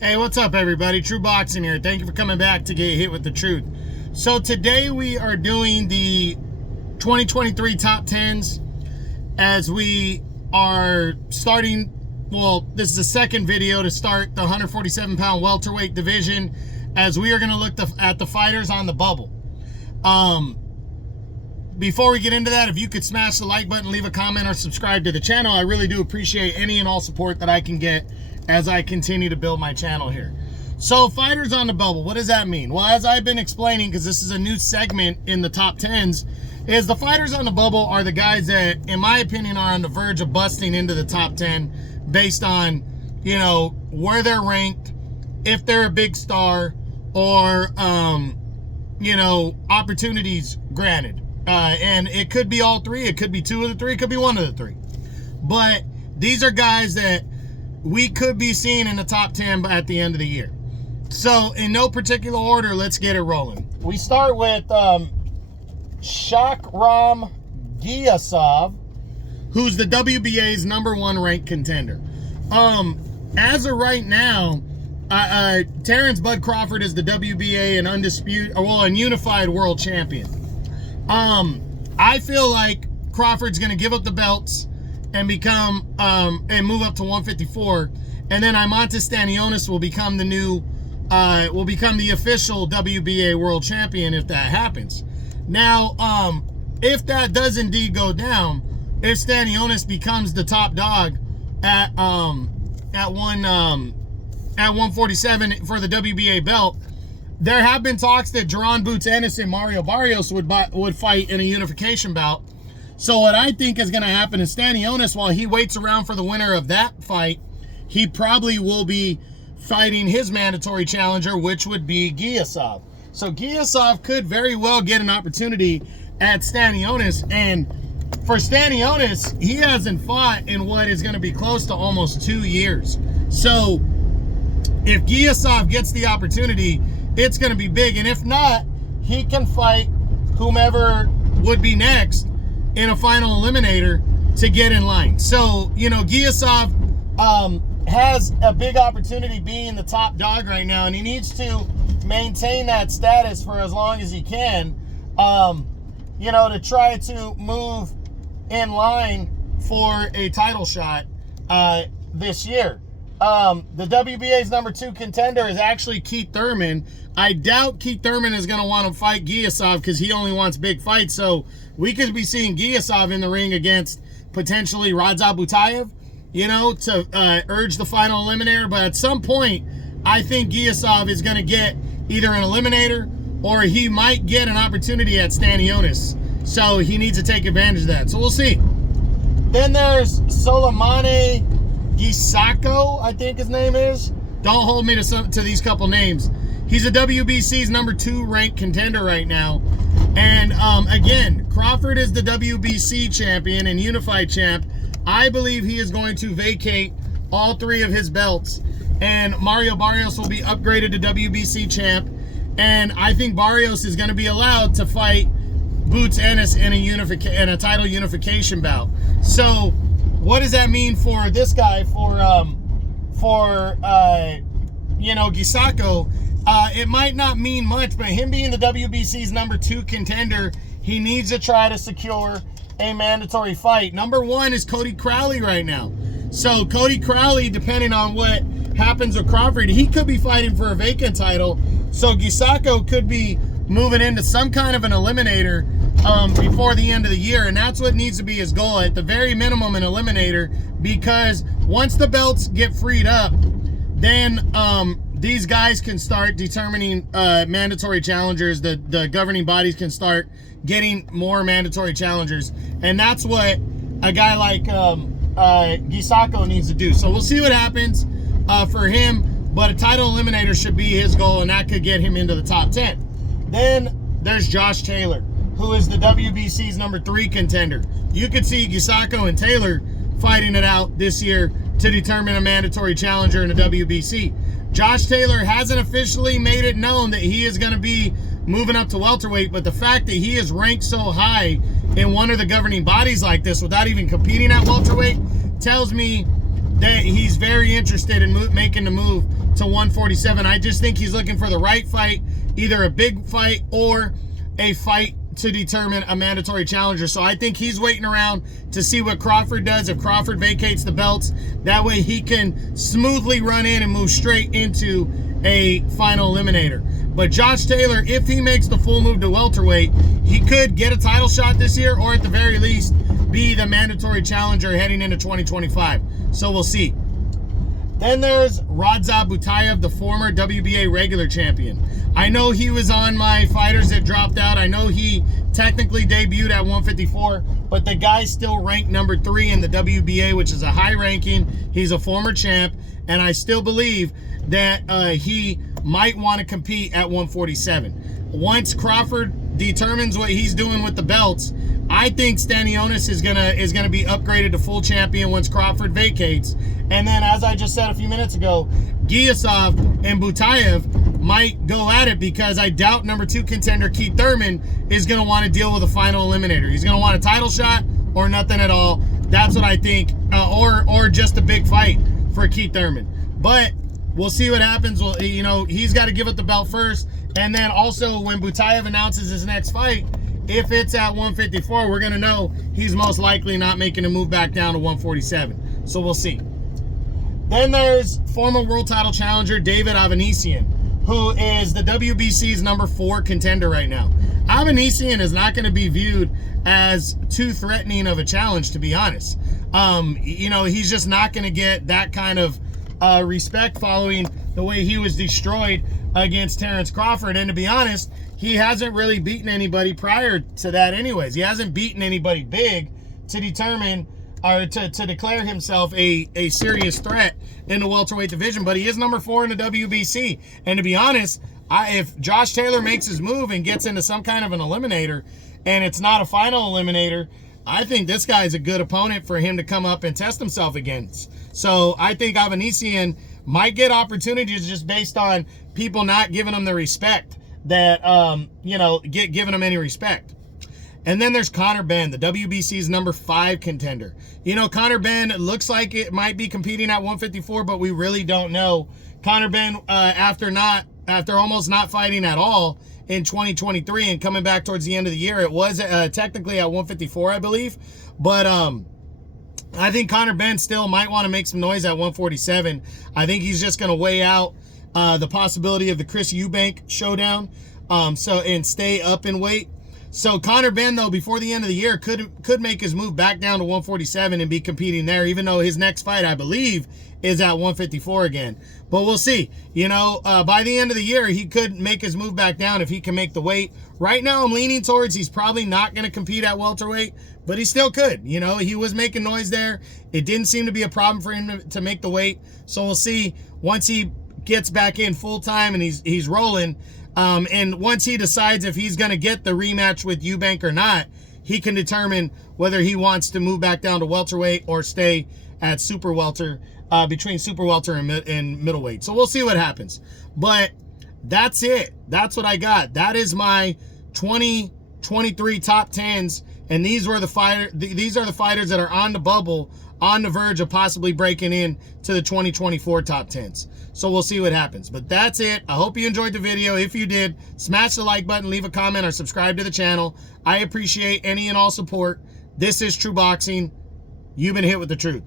Hey, what's up, everybody? True Boxing here. Thank you for coming back to get hit with the truth. So today we are doing the 2023 top 10s as we are starting, well, this is the second video to start the 147-pound welterweight division, as we are going to look at the fighters on the bubble. Before we get into that, if you could smash the like button, leave a comment, or subscribe to the channel, I really do appreciate any and all support that I can get as I continue to build my channel here. So, fighters on the bubble, what does that mean? Well, as I've been explaining, because this is a new segment in the top 10s, is the fighters on the bubble are the guys that, in my opinion, are on the verge of busting into the top 10 based on, you know, where they're ranked, if they're a big star, or, you know, opportunities granted. And it could be all three, it could be two of the three, it could be one of the three. But these are guys that we could be seeing in the top 10 at the end of the year. So, in no particular order, let's get it rolling. We start with Shakram Giyasov, who's the WBA's #1 ranked contender. As of right now, Terrence Bud Crawford is the WBA and and unified world champion. I feel like Crawford's going to give up the belts and become and move up to 154, and then Imantas Stanionis will become the new the official WBA world champion if that happens. Now, if that does indeed go down, if Stanionis becomes the top dog at 147 for the WBA belt, there have been talks that Jaron Boots Ennis and Mario Barrios would fight in a unification bout. So what I think is going to happen is Stanionis, while he waits around for the winner of that fight, he probably will be fighting his mandatory challenger, which would be Giyasov. So Giyasov could very well get an opportunity at Stanionis. And for Stanionis, he hasn't fought in what is going to be close to almost 2 years. So if Giyasov gets the opportunity, it's going to be big. And if not, he can fight whomever would be next in a final eliminator to get in line. So, you know, Giyasov has a big opportunity being the top dog right now, and he needs to maintain that status for as long as he can, you know, to try to move in line for a title shot this year. The WBA's #2 contender is actually Keith Thurman. I doubt Keith Thurman is going to want to fight Giyasov because he only wants big fights. So we could be seeing Giyasov in the ring against potentially Radza Butayev, you know, to urge the final eliminator. But at some point, I think Giyasov is going to get either an eliminator or he might get an opportunity at Stanionis. So he needs to take advantage of that. So we'll see. Then there's Soleimane Gisako, I think his name is. Don't hold me to these couple names. He's a WBC's #2 ranked contender right now. And again, Crawford is the WBC champion and unified champ. I believe he is going to vacate all 3 of his belts. And Mario Barrios will be upgraded to WBC champ. And I think Barrios is going to be allowed to fight Boots Ennis in a title unification bout. So what does that mean for this guy, for you know, Gisako? It might not mean much, but him being the WBC's #2 contender, he needs to try to secure a mandatory fight. #1 is Cody Crowley right now. So Cody Crowley, depending on what happens with Crawford, he could be fighting for a vacant title. So Gisako could be moving into some kind of an eliminator before the end of the year, and that's what needs to be his goal, at the very minimum, an eliminator, because once the belts get freed up, then these guys can start determining mandatory challengers. The governing bodies can start getting more mandatory challengers, and that's what a guy like Gisako needs to do. So we'll see what happens for him, but a title eliminator should be his goal, and that could get him into the top 10. Then there's Josh Taylor, who is the WBC's #3 contender. You could see Gisako and Taylor fighting it out this year to determine a mandatory challenger in the WBC. Josh Taylor hasn't officially made it known that he is going to be moving up to welterweight, but the fact that he is ranked so high in one of the governing bodies like this without even competing at welterweight tells me he's very interested in making the move to 147. I just think he's looking for the right fight, either a big fight or a fight to determine a mandatory challenger. So I think he's waiting around to see what Crawford does. If Crawford vacates the belts, that way he can smoothly run in and move straight into a final eliminator. But Josh Taylor, if he makes the full move to welterweight, he could get a title shot this year, or at the very least be the mandatory challenger heading into 2025. So we'll see. Then there's Radza Butayev, the former WBA regular champion. I know he was on my fighters that dropped out. I know he technically debuted at 154, but the guy's still ranked number 3 in the WBA, which is a high ranking. He's a former champ, and I still believe that he might want to compete at 147. Once Crawford determines what he's doing with the belts, I think Stanionis is gonna be upgraded to full champion once Crawford vacates. And then, as I just said a few minutes ago, Giyasov and Butayev might go at it, because I doubt number 2 contender Keith Thurman is gonna want to deal with a final eliminator. He's gonna want a title shot or nothing at all. That's what I think, or just a big fight for Keith Thurman. But we'll see what happens. Well, you know, he's got to give up the belt first, and then also when Butayev announces his next fight, if it's at 154, we're gonna know he's most likely not making a move back down to 147. So we'll see. Then there's former world title challenger David Avanesian, who is the WBC's number 4 contender right now. Avanesian is not going to be viewed as too threatening of a challenge, to be honest. You know, he's just not going to get that kind of respect following the way he was destroyed against Terrence Crawford. And to be honest, he hasn't really beaten anybody prior to that anyways. He hasn't beaten anybody big to determine or to declare himself a serious threat in the welterweight division, but he is number 4 in the WBC. And to be honest, if Josh Taylor makes his move and gets into some kind of an eliminator, and it's not a final eliminator, I think this guy is a good opponent for him to come up and test himself against. So I think Avanesian might get opportunities just based on people not giving him the respect that, you know, giving him any respect. And then there's Conor Benn, the WBC's number 5 contender. You know, Conor Benn looks like it might be competing at 154, but we really don't know. Conor Benn, after almost not fighting at all in 2023 and coming back towards the end of the year, it was technically at 154, I believe. But I think Conor Benn still might want to make some noise at 147. I think he's just going to weigh out the possibility of the Chris Eubank showdown, and stay up in weight. So Conor Benn, though, before the end of the year, could make his move back down to 147 and be competing there, even though his next fight, I believe, is at 154 again. But we'll see. You know, by the end of the year, he could make his move back down if he can make the weight. Right now, I'm leaning towards he's probably not going to compete at welterweight, but he still could. You know, he was making noise there. It didn't seem to be a problem for him to make the weight. So we'll see once he gets back in full time and he's rolling. And once he decides if he's going to get the rematch with Eubank or not, he can determine whether he wants to move back down to welterweight or stay at super welter, between super welter and middleweight. So we'll see what happens. But that's it. That's what I got. That is my 2023 top 10s. And these are the fighters that are on the bubble, on the verge of possibly breaking in to the 2024 top 10s. So we'll see what happens. But that's it. I hope you enjoyed the video. If you did, smash the like button, leave a comment, or subscribe to the channel. I appreciate any and all support. This is True Boxing. You've been hit with the truth.